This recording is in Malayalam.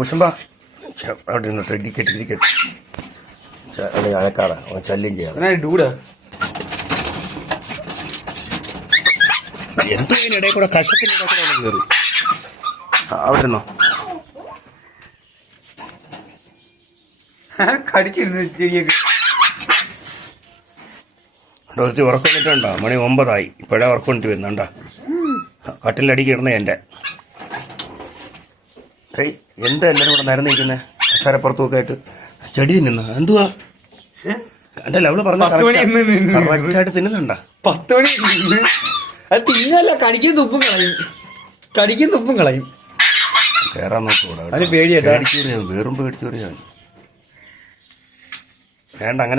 കുശുമ്പാ അവിടെ നിന്നിട്ട് ഇരിക്കട്ടെ അനക്കാതെ അവൻ ശല്യം ചെയ്യാതെ ഡൂഡ് എന്തോ അതിനിടയിൽ കൂടെ കശത്തിന്റെ ഇടയിൽ കൂടെ കയറി അവിടെ നിന്നോ കടിച്ചിരുന്നു ചെടിയൊക്കെ. ഒരുത്തി ഉറക്കൊണ്ടിട്ടുണ്ടോ? മണി 9 ഇപ്പോഴേ ഉറക്കൊണ്ടിട്ട് വരുന്നുണ്ടോ? കട്ടിലടിക്ക് ഇടുന്ന എൻ്റെ എന്താ എല്ലാവരും കൂടെ നിരന്ന് നിൽക്കുന്നത്? അച്ചാരപ്പുറത്തുമൊക്കെ ആയിട്ട് ചെടി തിന്നുന്ന എന്തുവാ? എൻ്റെ ലെവല് പറഞ്ഞ കറക്റ്റായിട്ട് തിന്നുന്നുണ്ടോ? 10 മണി അത് തിന്നല്ല, കടിക്കും തുപ്പും കളയും. കയറാൻ നോക്കൂടാ, പേടിയാ, വേറും പേടിച്ചു പറയാൻ വേണ്ട അങ്ങനെ.